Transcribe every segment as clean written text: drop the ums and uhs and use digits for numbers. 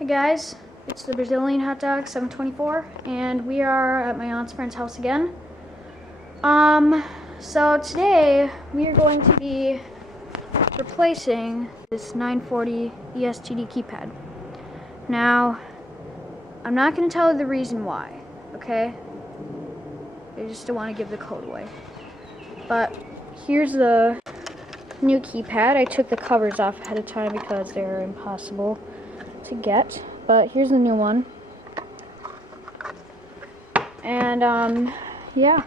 Hey guys, it's the Brazilian hot dog 724, and we are at my aunt's friend's house again. So today we are going to be replacing this 940 ESTD keypad. Now, I'm not going to tell you the reason why, okay? I just don't want to give the code away. But here's the new keypad. I took the covers off ahead of time because they're impossible to get, but here's the new one. And yeah,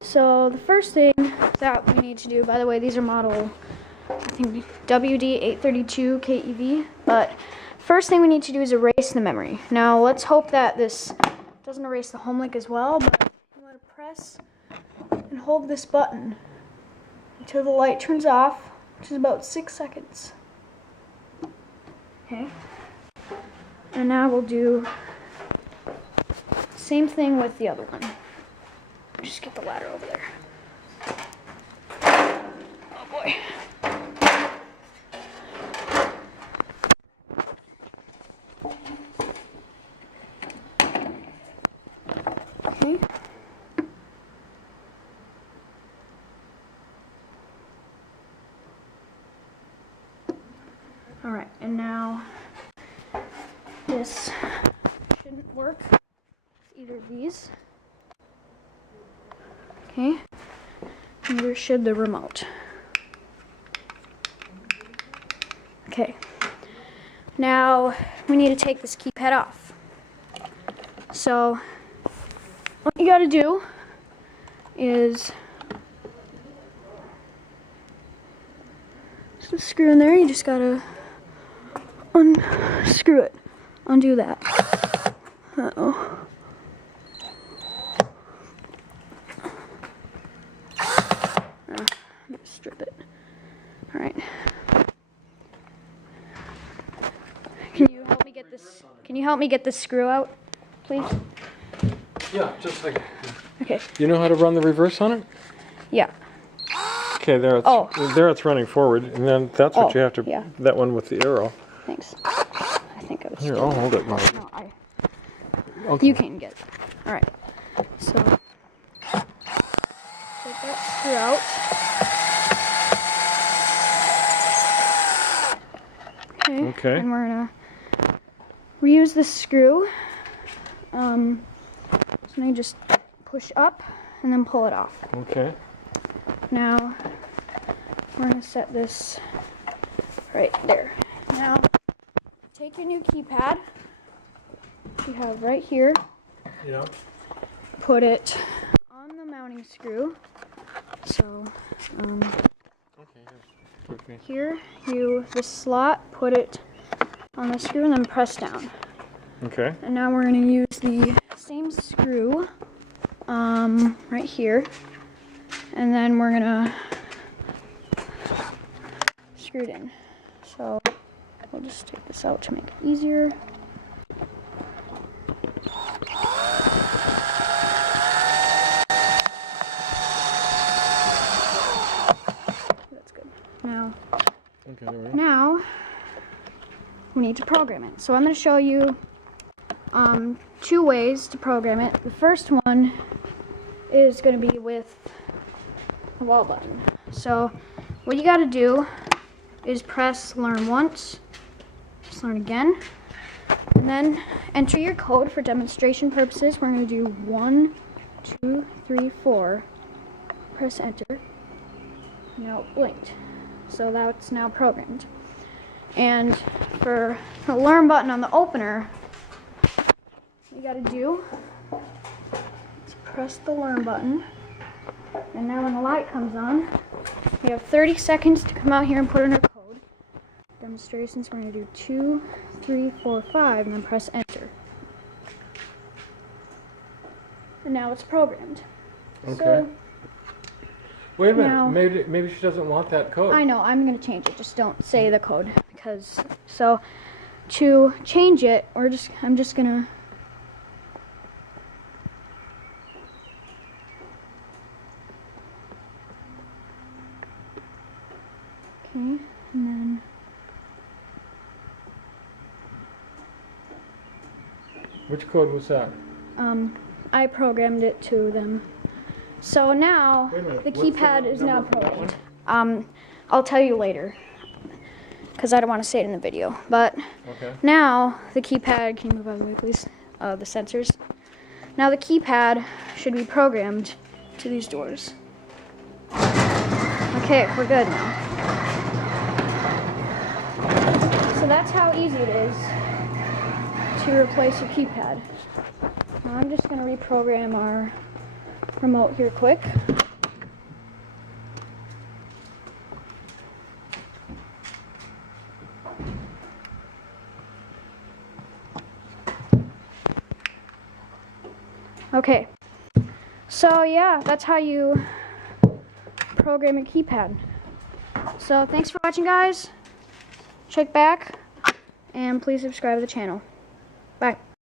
so the first thing that we need to do, by the way, these are model, I think, WD832 KEV, but first thing we need to do is erase the memory. Now let's hope that this doesn't erase the home link as well, but you want to press and hold this button until the light turns off, which is about 6 seconds. Okay, and now we'll do the same thing with the other one. Just get the ladder over there. Oh boy. Okay. Alright, and now this shouldn't work with either of these. Okay, neither should the remote. Okay, now we need to take this keypad off. So what you gotta do is there's a screw in there, you just gotta unscrew it, undo that. Uh-oh. Strip it. Alright. Can you help me get this? Can you help me get this screw out, please? Yeah, just a second. Okay. You know how to run the reverse on it? Yeah. Okay, there it's there it's running forward, and then that's what you have to. Yeah. That one with the arrow. Thanks. I think I was. Here, I'll hold it, Mark. No, Okay. You can get it. All right. So take that screw out. Okay. And we're gonna reuse this screw. So now you just push up and then pull it off. Okay. Now we're gonna set this right there. Now take your new keypad you have right here. Yeah. Put it on the mounting screw. So Okay. here, this slot, put it on the screw and then press down. Okay. And now we're going to use the same screw right here. And then we're going to screw it in. So we'll just take this out to make it easier. Now, we need to program it. So I'm going to show you two ways to program it. The first one is going to be with the wall button. So what you got to do is press learn once, press learn again, and then enter your code for demonstration purposes. We're going to do 1, 2, 3, 4. Press enter. Now it blinked. So that's now programmed. And for the learn button on the opener, what you gotta do is press the learn button. And now when the light comes on, we have 30 seconds to come out here and put in our code. Demonstrations, we're gonna do 2, 3, 4, 5, and then press enter. And now it's programmed. Okay. So, wait a minute. now, maybe she doesn't want that code. I know, I'm going to change it. Just don't say the code. Because, so, to change it, I'm just going to... Okay, and then Which code was that? I programmed it to them. So now Wait a minute, the what's the keypad is now number for that programmed. I'll tell you later because I don't want to say it in the video. But Okay. now the keypad, can you move out of the way please? The sensors. Now the keypad should be programmed to these doors. Okay, we're good now. So that's how easy it is to replace your keypad. Now I'm just going to reprogram our remote here quick. Okay, so yeah, that's how you program a keypad. So thanks for watching, guys. Check back and please subscribe to the channel. Bye.